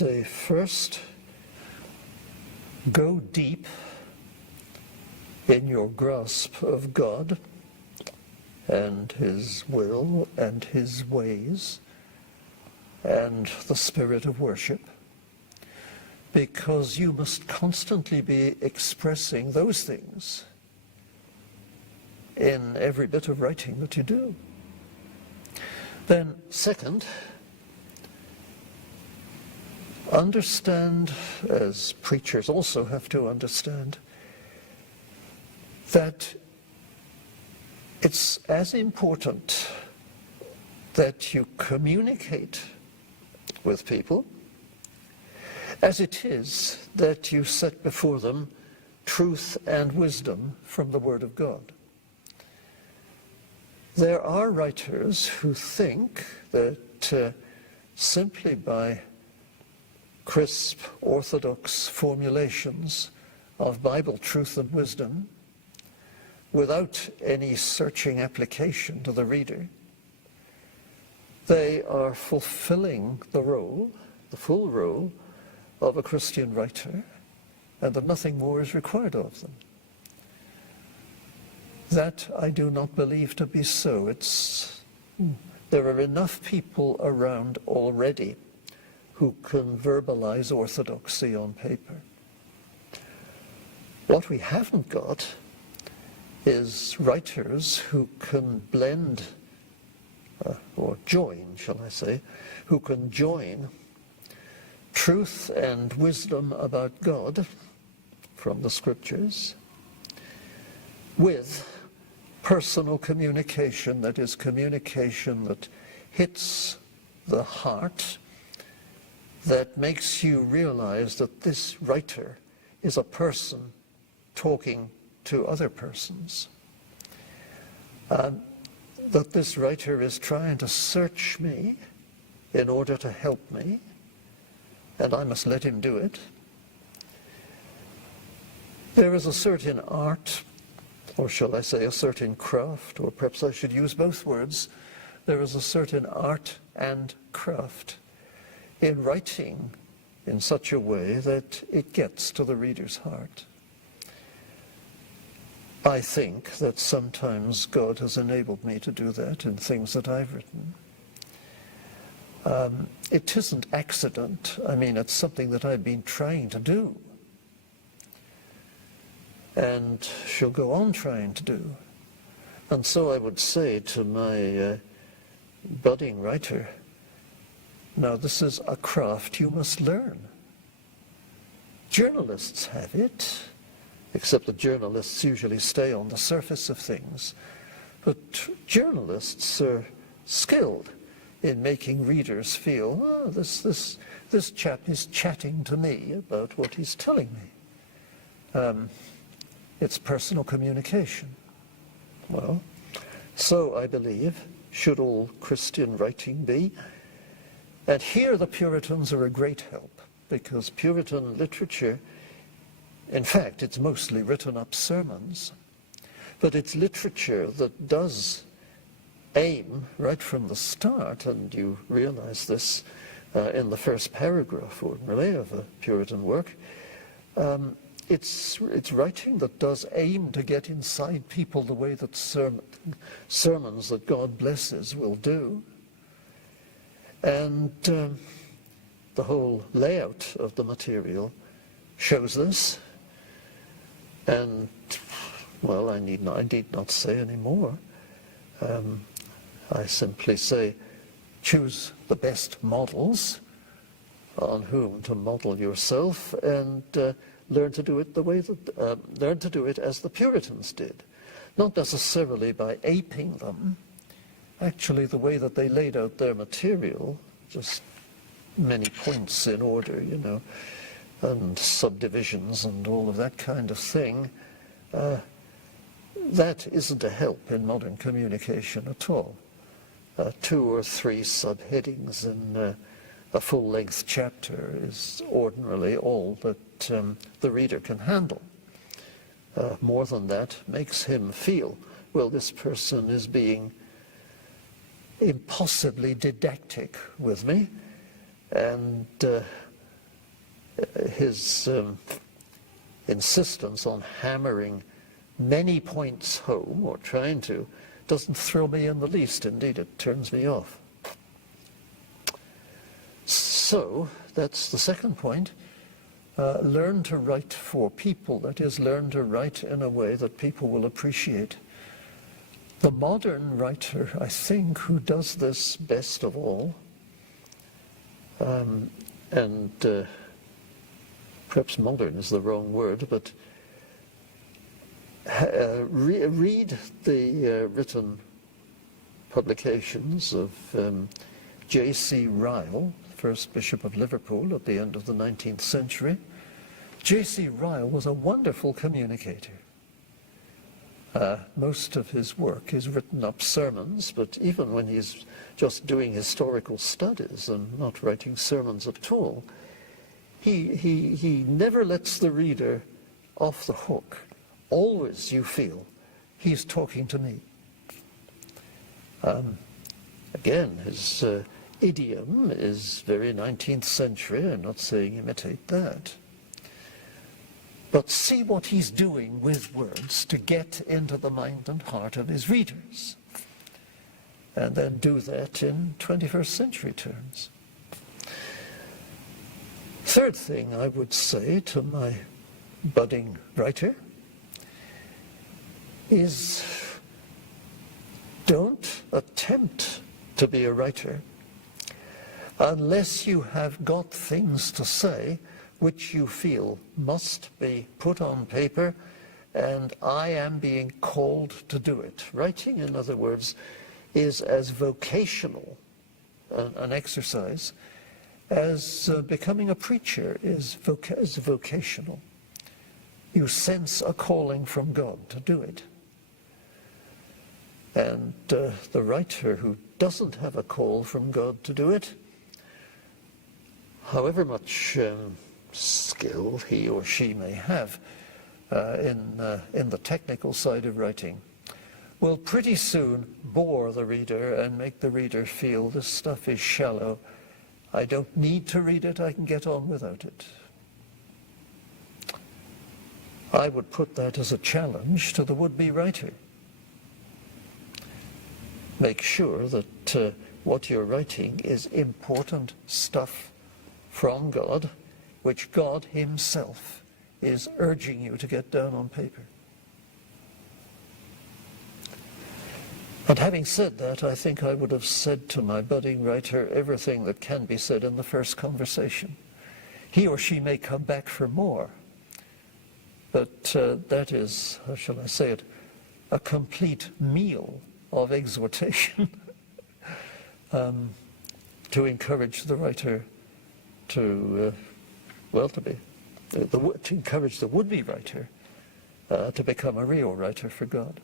say, first, go deep in your grasp of God and His will and His ways and the spirit of worship, because you must constantly be expressing those things in every bit of writing that you do. Then, second, understand, as preachers also have to understand, that it's as important that you communicate with people as it is that you set before them truth and wisdom from the Word of God. There are writers who think that simply by crisp, orthodox formulations of Bible truth and wisdom, without any searching application to the reader, they are fulfilling the role, the full role, of a Christian writer, and that nothing more is required of them. That I do not believe to be so. There are enough people around already who can verbalize orthodoxy on paper. What we haven't got is writers who can blend, or join, shall I say, who can join truth and wisdom about God from the Scriptures with personal communication, that is, communication that hits the heart, that makes you realize that this writer is a person talking to other persons. That this writer is trying to search me in order to help me, and I must let him do it. There is a certain art, or shall I say a certain craft, or perhaps I should use both words. There is a certain art and craft in writing in such a way that it gets to the reader's heart. I think that sometimes God has enabled me to do that in things that I've written. It isn't accident. I mean, it's something that I've been trying to do, and shall go on trying to do. And so I would say to my budding writer, now this is a craft you must learn. Journalists have it, except that journalists usually stay on the surface of things. But journalists are skilled in making readers feel, oh, this chap is chatting to me about what he's telling me. It's personal communication. Well, so I believe should all Christian writing be. And here the Puritans are a great help, because Puritan literature, in fact, it's mostly written up sermons, but it's literature that does aim right from the start, and you realize this in the first paragraph, ordinarily, of a Puritan work. It's writing that does aim to get inside people the way that sermons that God blesses will do. And the whole layout of the material shows this. And, well, I need not say any more. I simply say, choose the best models on whom to model yourself, and learn to do it the way that learn to do it as the Puritans did, not necessarily by aping them. Actually, the way that they laid out their material, just many points in order, you know, and subdivisions and all of that kind of thing, that isn't a help in modern communication at all. 2 or 3 subheadings in a full-length chapter is ordinarily all that the reader can handle. More than that makes him feel, well, this person is being impossibly didactic with me, and his insistence on hammering many points home, or trying to, doesn't thrill me in the least. Indeed, it turns me off. So, that's the second point. Learn to write for people. That is, learn to write in a way that people will appreciate. The modern writer, I think, who does this best of all, and perhaps modern is the wrong word, but read the written publications of J.C. Ryle, first Bishop of Liverpool at the end of the 19th century. J.C. Ryle was a wonderful communicator. Most of his work is written up sermons, but even when he's just doing historical studies and not writing sermons at all, he never lets the reader off the hook. Always you feel he's talking to me. Again, his idiom is very 19th century. I'm not saying imitate that. But see what he's doing with words to get into the mind and heart of his readers. And then do that in 21st century terms. Third thing I would say to my budding writer is don't attempt to be a writer unless you have got things to say which you feel must be put on paper, and I am being called to do it. Writing, in other words, is as vocational an exercise as becoming a preacher is vocational. You sense a calling from God to do it. And the writer who doesn't have a call from God to do it, however much skill he or she may have in the technical side of writing, will pretty soon bore the reader and make the reader feel this stuff is shallow. I don't need to read it, I can get on without it. I would put that as a challenge to the would-be writer. Make sure that what you're writing is important stuff from God, which God himself is urging you to get down on paper. And having said that, I think I would have said to my budding writer everything that can be said in the first conversation. He or she may come back for more, but that is, how shall I say it, a complete meal of exhortation to encourage the writer to encourage the would-be writer to become a real writer for God.